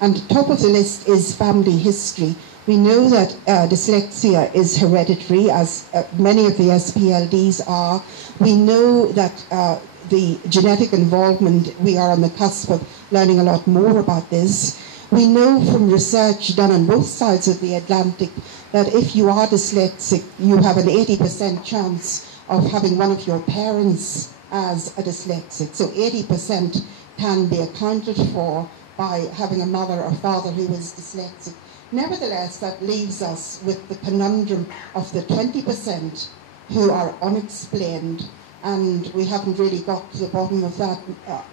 And top of the list is family history. We know that dyslexia is hereditary, as many of the SPLDs are. We know that the genetic involvement, we are on the cusp of learning a lot more about this. We know from research done on both sides of the Atlantic that if you are dyslexic, you have an 80% chance of having one of your parents as a dyslexic. So 80% can be accounted for by having a mother or father who is dyslexic. Nevertheless, that leaves us with the conundrum of the 20% who are unexplained, and we haven't really got to the bottom of that.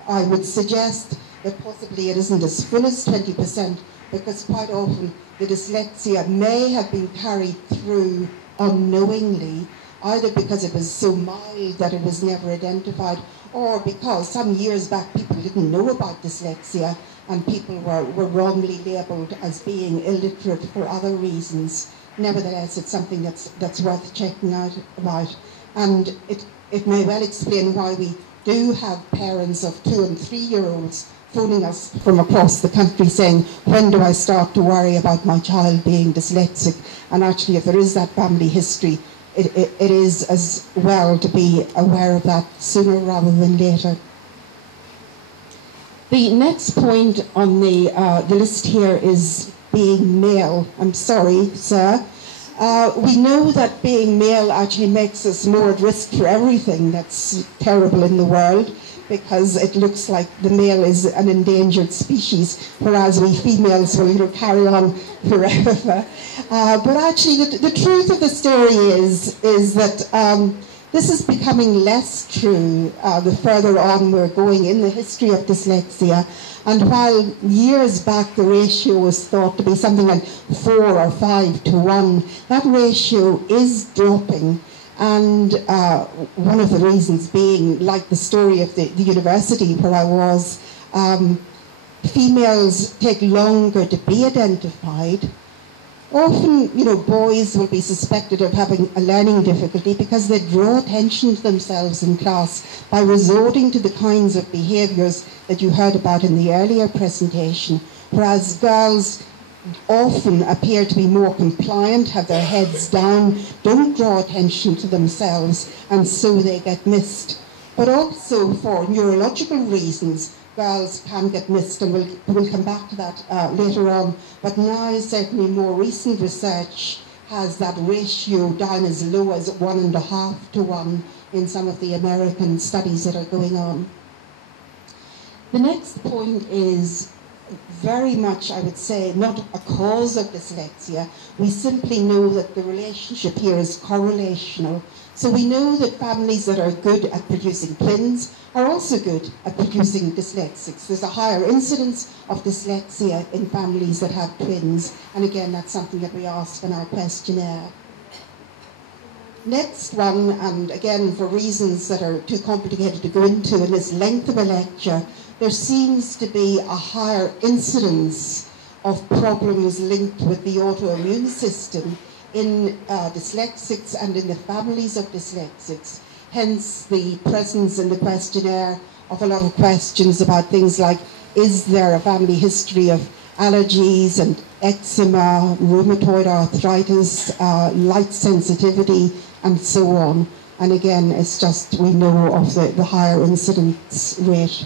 I would suggest that possibly it isn't as full as 20%, because quite often the dyslexia may have been carried through unknowingly, either because it was so mild that it was never identified, or because some years back people didn't know about dyslexia and people were wrongly labelled as being illiterate for other reasons. Nevertheless, it's something that's worth checking out about. And it may well explain why we do have parents of 2- and 3-year-olds phoning us from across the country saying, when do I start to worry about my child being dyslexic? And actually, if there is that family history, it is as well to be aware of that sooner rather than later. The next point on the list here is being male. I'm sorry, sir. We know that being male actually makes us more at risk for everything that's terrible in the world, because it looks like the male is an endangered species, whereas we females will carry on forever. But actually, the truth of the story is that this is becoming less true the further on we're going in the history of dyslexia. And while years back the ratio was thought to be something like 4 or 5 to 1, that ratio is dropping. And one of the reasons being, like the story of the university where I was, females take longer to be identified. Often, boys will be suspected of having a learning difficulty because they draw attention to themselves in class by resorting to the kinds of behaviours that you heard about in the earlier presentation, whereas girls often appear to be more compliant, have their heads down, don't draw attention to themselves, and so they get missed. But also for neurological reasons, girls can get missed, and we'll come back to that later on. But now certainly more recent research has that ratio down as low as 1.5 to 1 in some of the American studies that are going on. The next point is very much, I would say, not a cause of dyslexia. We simply know that the relationship here is correlational. So we know that families that are good at producing twins are also good at producing dyslexics. There's a higher incidence of dyslexia in families that have twins. And again, that's something that we asked in our questionnaire. Next one, and again, for reasons that are too complicated to go into in this length of a lecture, there seems to be a higher incidence of problems linked with the autoimmune system in dyslexics and in the families of dyslexics. Hence the presence in the questionnaire of a lot of questions about things like, is there a family history of allergies and eczema, rheumatoid arthritis, light sensitivity, and so on. And again, it's just we know of the higher incidence rate.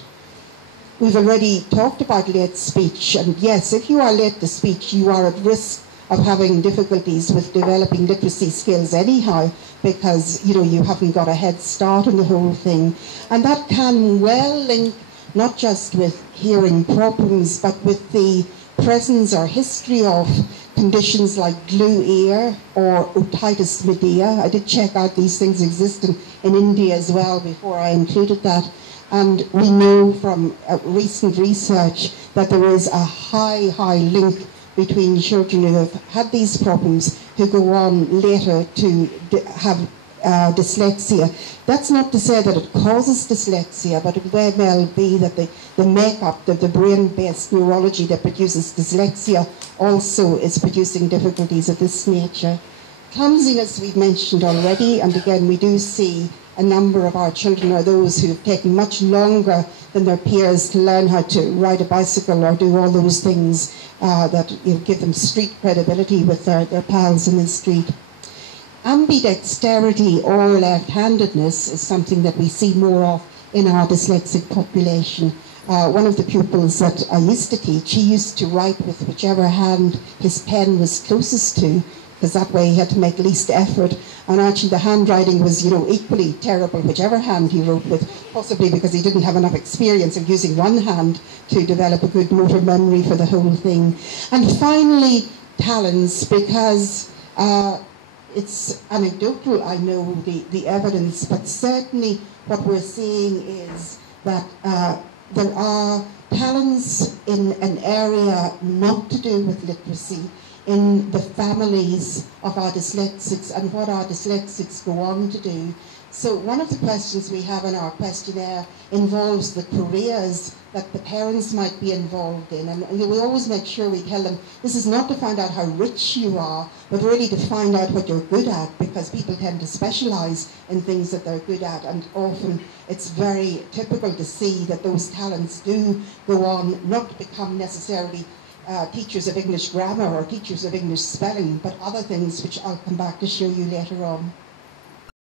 We've already talked about late speech, and yes, if you are late to speech, you are at risk of having difficulties with developing literacy skills anyhow, because you haven't got a head start on the whole thing. And that can well link not just with hearing problems, but with the presence or history of conditions like glue ear or otitis media. I did check out these things exist in India as well before I included that. And we know from recent research that there is a high link between children who have had these problems who go on later to have dyslexia. That's not to say that it causes dyslexia, but it may well be that the makeup of the brain-based neurology that produces dyslexia also is producing difficulties of this nature. Clumsiness we've mentioned already, and again we do see a number of our children are those who have taken much longer than their peers to learn how to ride a bicycle or do all those things that give them street credibility with their pals in the street. Ambidexterity or left-handedness is something that we see more of in our dyslexic population. One of the pupils that I used to teach, he used to write with whichever hand his pen was closest to, because that way he had to make least effort. And actually the handwriting was, equally terrible whichever hand he wrote with, possibly because he didn't have enough experience of using one hand to develop a good motor memory for the whole thing. And finally, talents, because it's anecdotal, I know, the evidence, but certainly what we're seeing is that there are talents in an area not to do with literacy in the families of our dyslexics and what our dyslexics go on to do. So one of the questions we have in our questionnaire involves the careers that the parents might be involved in. And we always make sure we tell them, this is not to find out how rich you are, but really to find out what you're good at, because people tend to specialise in things that they're good at. And often it's very typical to see that those talents do go on not to become necessarily teachers of English grammar or teachers of English spelling, but other things which I'll come back to show you later on.